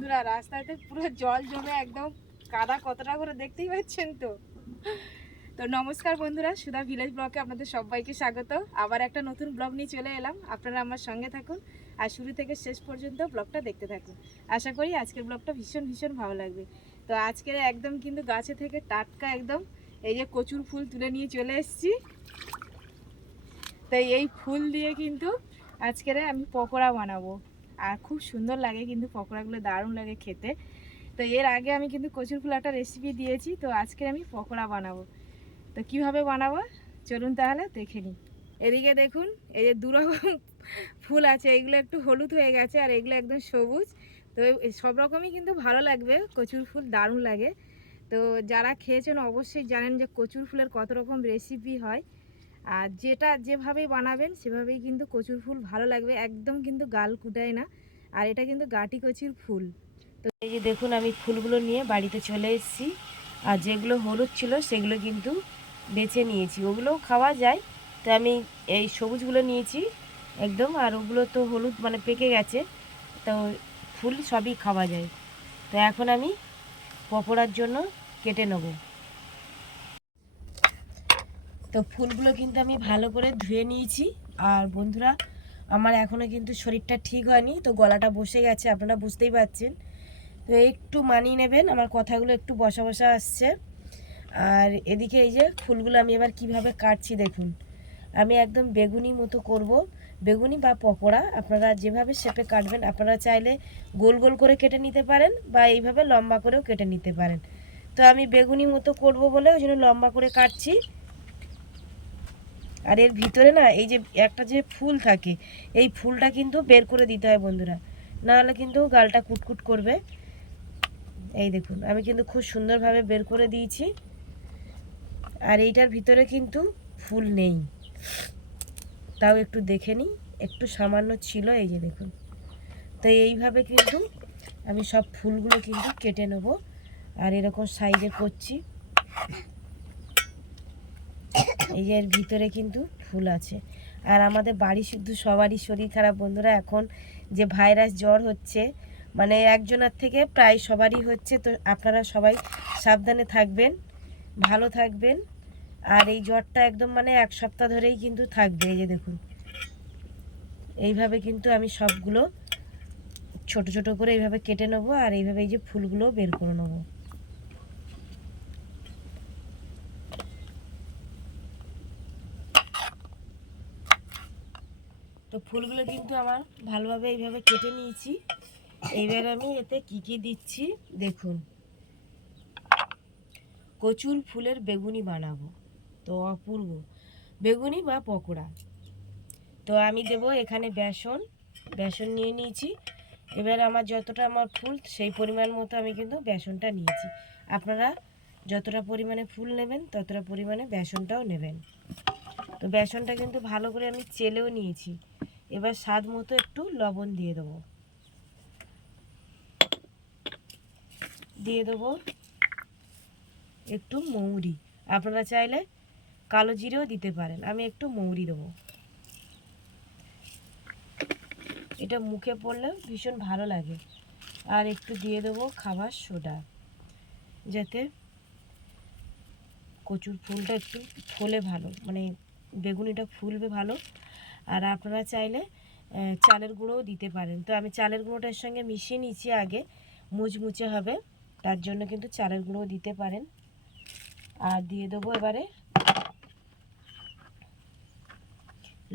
বন্ধুরা, রাস্তাতে পুরো জল জমে একদম কাদা কতটা করে দেখতেই পাচ্ছেন তো। তো নমস্কার বন্ধুরা, সুধা ভিলেজ ব্লগে আপনাদের সবাইকে স্বাগত। আবার একটা নতুন ব্লগ নিয়ে চলে এলাম। আপনারা আমার সঙ্গে থাকুন আর শুরু থেকে শেষ পর্যন্ত ব্লগটা দেখতে থাকুন। আশা করি আজকের ব্লগটা ভীষণ ভীষণ ভালো লাগবে। তো আজকের একদম কিন্তু গাছে থেকে টাটকা একদম এই যে কচুর ফুল তুলে নিয়ে চলে এসেছি। তাই এই ফুল দিয়ে কিন্তু আজকের আমি পকোড়া বানাবো। আর খুব সুন্দর লাগে কিন্তু পকোড়াগুলো, দারুণ লাগে খেতে। তো এর আগে আমি কিন্তু কচুর ফুল একটা রেসিপি দিয়েছি, তো আজকে আমি পকোড়া বানাবো। তো কীভাবে বানাবো? চলুন তাহলে দেখে নিই। এদিকে দেখুন, এই যে দু রকম ফুল আছে, এগুলো একটু হলুদ হয়ে গেছে আর এগুলো একদম সবুজ। তো সব রকমই কিন্তু ভালো লাগবে, কচুর ফুল দারুণ লাগে। তো যারা খেয়েছেন অবশ্যই জানেন যে কচুর ফুলের কত রকম রেসিপি হয়। আর যেটা যেভাবেই বানাবেন, সেভাবেই কিন্তু কচুর ফুল ভালো লাগবে। একদম কিন্তু গাল কুটায় না। আর এটা কিন্তু গাটি কচির ফুল। তো এই যে দেখুন, আমি ফুলগুলো নিয়ে বাড়িতে চলে এসেছি। আর যেগুলো হলুদ ছিল, সেগুলো কিন্তু বেছে নিয়েছি। ওগুলোও খাওয়া যায়। তো আমি এই সবুজগুলো নিয়েছি একদম। আর ওগুলো তো হলুদ মানে পেকে গেছে। তো ফুল সবই খাওয়া যায়। তো এখন আমি পকোড়ার জন্য কেটে নেব। তো ফুলগুলো কিন্তু আমি ভালো করে ধুয়ে নিয়েছি। আর বন্ধুরা, আমার এখনও কিন্তু শরীরটা ঠিক হয়নি, তো গলাটা বসে গেছে, আপনারা বুঝতেই পারছেন। তো একটু মানিয়ে নেবেন, আমার কথাগুলো একটু বসা বসা আসছে। আর এদিকে এই যে ফুলগুলো আমি এবার কীভাবে কাটছি দেখুন। আমি একদম বেগুনি মতো করব, বেগুনি বা পকোড়া, আপনারা যেভাবে শেপে কাটবেন, আপনারা চাইলে গোল গোল করে কেটে নিতে পারেন বা এইভাবে লম্বা করেও কেটে নিতে পারেন। তো আমি বেগুনি মতো করব বলে ওই জন্য লম্বা করে কাটছি। আর এর ভিতরে না, এই যে একটা যে ফুল থাকে, এই ফুলটা কিন্তু বের করে দিতে হয় বন্ধুরা। না হলে কিন্তু গালটা কুটকুট করবে। এই দেখুন, আমি কিন্তু খুব সুন্দরভাবে বের করে দিয়েছি। আর এইটার ভিতরে কিন্তু ফুল নেই। তাও একটু দেখে নিই, একটু সামান্য ছিল, এই যে দেখুন। তো এইভাবে কিন্তু আমি সব ফুলগুলো কিন্তু কেটে নেব। আর এরকম সাইজে করছি। এই যে এর ভিতরে কিন্তু ফুল আছে। আর আমাদের বাড়ি শুধু সবারই শরীর খারাপ। বন্ধুরা, এখন যে ভাইরাস জ্বর হচ্ছে মানে একজনের থেকে প্রায় সবারই হচ্ছে। তো আপনারা সবাই সাবধানে থাকবেন, ভালো থাকবেন। আর এই জ্বরটা একদম মানে এক সপ্তাহ ধরেই কিন্তু থাকবে। এই যে দেখুন, এইভাবে কিন্তু আমি সবগুলো ছোট ছোট করে এইভাবে কেটে নেব। আর এইভাবে এই যে ফুলগুলো বের করে নেব। তো ফুলগুলো কিন্তু আমার ভালোভাবে এইভাবে কেটে নিয়েছি। এইবার আমি এতে কি কি দিচ্ছি দেখুন। কচুর ফুলের বেগুনি বানাবো, তো অপূর্ব। বেগুনি বা পকোড়া। তো আমি দেব এখানে বেসন বেসন নিয়ে নিয়েছি। এবার আমার যতটা আমার ফুল সেই পরিমাণ মতো আমি কিন্তু বেসনটা নিয়েছি। আপনারা যতটা পরিমাণে ফুল নেবেন, ততটা পরিমাণে বেসনটাও নেবেন। তো বেসনটা কিন্তু ভালো করে আমি চেলেও নিয়েছি। এবার স্বাদ মতো একটু লবণ দিয়ে দেবো। দিয়ে দেবো একটু মৌরি। আপনারা চাইলে কালো জিরেও দিতে পারেন। আমি একটু মৌরি দেবো। এটা মুখে পড়লে ভীষণ ভালো লাগে। আর একটু দিয়ে দেবো খাবার সোডা, যাতে কচুর ফুলটা একটু ফোলে ভালো। মানে বেগুনিটা ফুলবে ভালো। আর আপনারা চাইলে চালের গুঁড়োও দিতে পারেন। তো আমি চালের গুঁড়োটার সঙ্গে মিশিয়ে নিচ্ছি আগে। মুচমুচে হবে। তার জন্য কিন্তু চালের গুঁড়োও দিতে পারেন। আর দিয়ে দেবো এবারে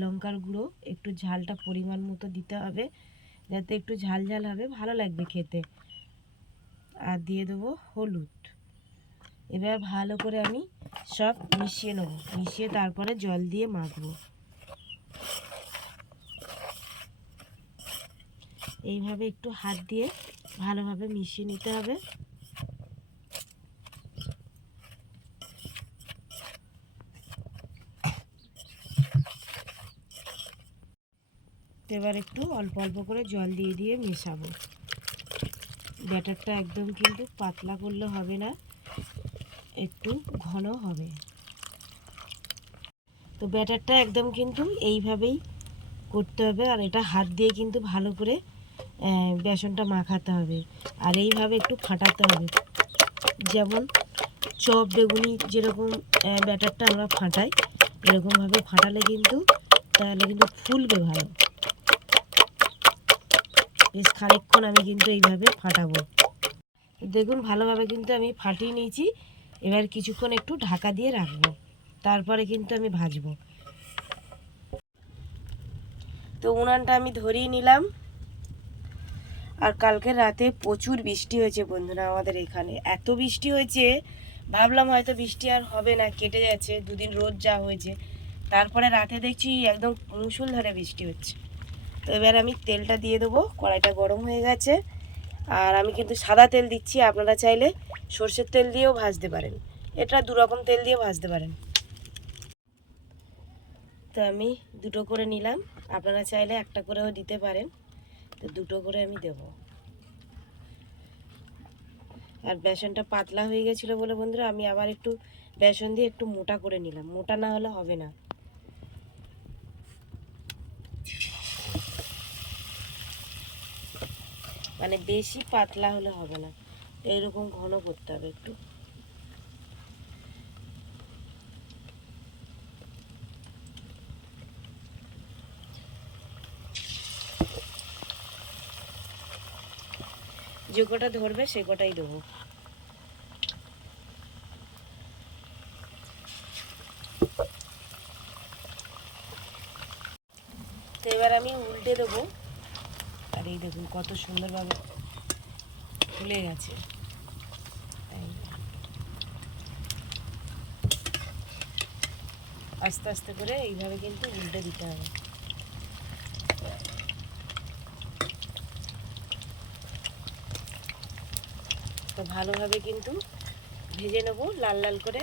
লঙ্কার গুঁড়ো। একটু ঝালটা পরিমাণ মতো দিতে হবে, যাতে একটু ঝাল ঝাল হবে, ভালো লাগবে খেতে। আর দিয়ে দেবো হলুদ। এবার ভালো করে আমি সব মিশিয়ে নেব। মিশিয়ে তারপরে জল দিয়ে মাখবো। এইভাবে একটু হাত দিয়ে ভালোভাবে মিশিয়ে নিতে হবে। এবার একটু অল্প অল্প করে জল দিয়ে দিয়ে মেশাবো। ব্যাটারটা একদম কিন্তু পাতলা করলে হবে না, একটু ঘন হবে। তো ব্যাটারটা একদম কিন্তু এইভাবেই করতে হবে আর এটা হাত দিয়ে কিন্তু ভালো করে বেসনটা মাখাতে হবে। আর এইভাবে একটু ফাটাতে হবে। যেমন চপ, বেগুনি যেরকম ব্যাটারটা আমরা ফাটাই, এরকমভাবে ফাটালে কিন্তু, তাহলে কিন্তু ফুলবে ভালো। বেশ খানিকক্ষণ আমি কিন্তু এইভাবে ফাটাবো। দেখুন, ভালোভাবে কিন্তু আমি ফাটিয়ে নিয়েছি। এবার কিছুক্ষণ একটু ঢাকা দিয়ে রাখব। তারপরে কিন্তু আমি ভাজবো। তো উনানটা আমি ধরিয়ে নিলাম। আর কালকে রাতে প্রচুর বৃষ্টি হয়েছে বন্ধুরা আমাদের এখানে। এত বৃষ্টি হয়েছে, ভাবলাম হয়তো বৃষ্টি আর হবে না, কেটে যাচ্ছে, দুদিন রোদ যা হয়েছে। তারপরে রাতে দেখছি একদম মুসুল ধরে বৃষ্টি হচ্ছে। তো এবার আমি তেলটা দিয়ে দেবো, কড়াইটা গরম হয়ে গেছে। আর আমি কিন্তু সাদা তেল দিচ্ছি, আপনারা চাইলে সর্ষের তেল দিয়েও ভাজতে পারেন। এটা দু রকম তেল দিয়ে ভাজতে পারেন। তো আমি দুটো করে নিলাম, আপনারা চাইলে একটা করেও দিতে পারেন। তো দুটো করে আমি দেব। আর বেসনটা পাতলা হয়ে গেছিল বলে বন্ধুরা, আমি আবার একটু বেসন দিয়ে একটু মোটা করে নিলাম। মোটা না হলে হবে না। মানে বেশি পাতলা হলে হবে না। এইরকম ঘন করতে হবে একটু। যে কটা ধরবে, সে কটাই দেবো। তো এবার আমি উল্টে দেবো। আর এই দেখুন কত সুন্দরভাবে ফুলে গেছে। আস্তে আস্তে করে এইভাবে কিন্তু উল্টে দিতে হবে। তো ভালোভাবে কিন্তু ভেজে নেব লাল লাল করে।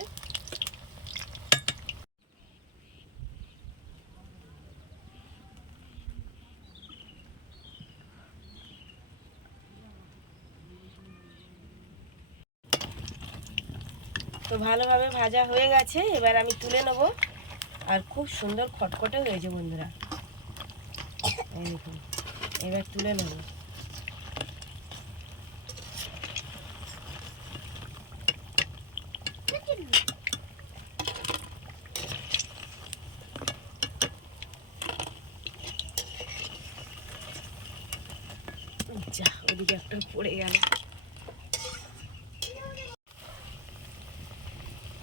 তো ভালোভাবে ভাজা হয়ে গেছে, এবার আমি তুলে নেব। আর খুব সুন্দর খটখটে হয়েছে বন্ধুরা। এবার তুলে নেব। যা, ওদিকে একটা পড়ে গেল।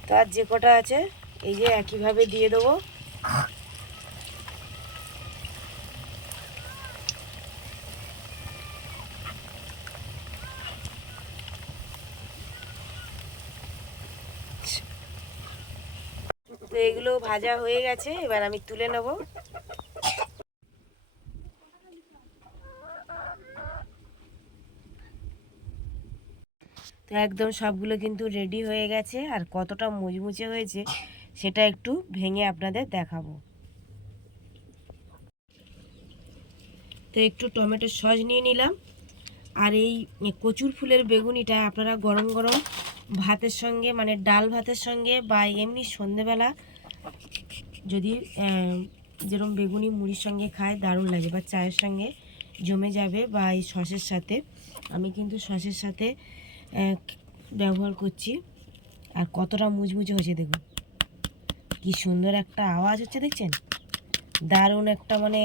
তার যে কটা আছে, এই যে একইভাবে দিয়ে দেবো। তো এগুলো ভাজা হয়ে গেছে, এবার আমি তুলে নেব। একদম সবগুলো কিন্তু রেডি হয়ে গেছে। আর কতটা মুচমুচে হয়েছে, সেটা একটু ভেঙে আপনাদের দেখাবো। তো একটু টমেটো সস নিয়ে নিলাম। আর এই কচুর ফুলের বেগুনিটা আপনারা গরম গরম ভাতের সঙ্গে মানে ডাল ভাতের সঙ্গে বা এমনি সন্ধেবেলা যদি যেরকম বেগুনি মুড়ির সঙ্গে খায়, দারুণ লাগে বা চায়ের সঙ্গে জমে যাবে বা এই সসের সাথে। আমি কিন্তু সসের সাথে ব্যবহার করছি। আর কতটা মুচমুচে হয়েছে দেখুন। কি সুন্দর একটা আওয়াজ হচ্ছে, দেখছেন? দারুণ একটা মানে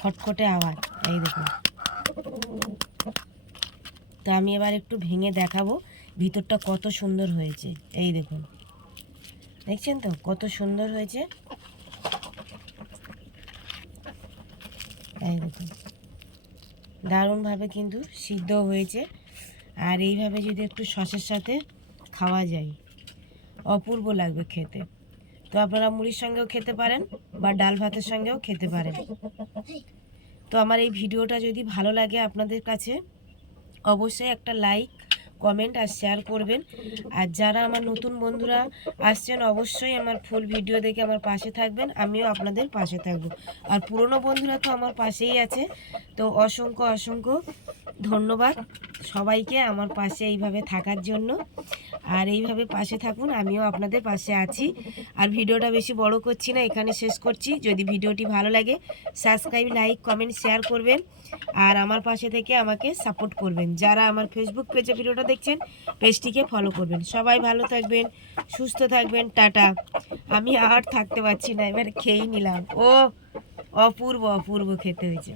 খটখটে আওয়াজ। এই দেখুন। তো আমি এবার একটু ভেঙে দেখাবো ভিতরটা কত সুন্দর হয়েছে। এই দেখুন। দেখছেন তো? কত সুন্দর হয়েছে। এই দেখুন। দারুণভাবে কিন্তু সিদ্ধ হয়েছে। আর এইভাবে যদি একটু সসের সাথে খাওয়া যায়, অপূর্ব লাগবে খেতে। তো আপনারা মুড়ির সঙ্গেও খেতে পারেন বা ডাল ভাতের সঙ্গেও খেতে পারেন। তো আমার এই ভিডিওটা যদি ভালো লাগে আপনাদের কাছে, অবশ্যই একটা লাইক, কমেন্ট আর শেয়ার করবেন। আর যারা আমার নতুন বন্ধুরা আসছেন, অবশ্যই আমার ফুল ভিডিও দেখে আমার পাশে থাকবেন, আমিও আপনাদের পাশে থাকব। আর পুরনো বন্ধুরা তো আমার পাশেই আছে, তো অসংখ্য অসংখ্য ধন্যবাদ সবাইকে আমার পাশে এইভাবে থাকার জন্য। আর এইভাবে পাশে থাকুন, আমিও আপনাদের পাশে আছি। আর ভিডিওটা বেশি বড় করছি না, এখানে শেষ করছি। যদি ভিডিওটি ভালো লাগে সাবস্ক্রাইব লাইক কমেন্ট শেয়ার করবেন। আর আমার পাশে থেকে আমাকে সাপোর্ট করবেন। যারা আমার ফেসবুক পেজে ভিডিওটা দেখছেন পেজটিকে ফলো করবেন। সবাই ভালো থাকবেন, সুস্থ থাকবেন, টাটা। আমি আর থাকতে পারছি না, এবার খেয়েই নিলাম। ও, অপূর্ব অপূর্ব খেতে হয়েছে।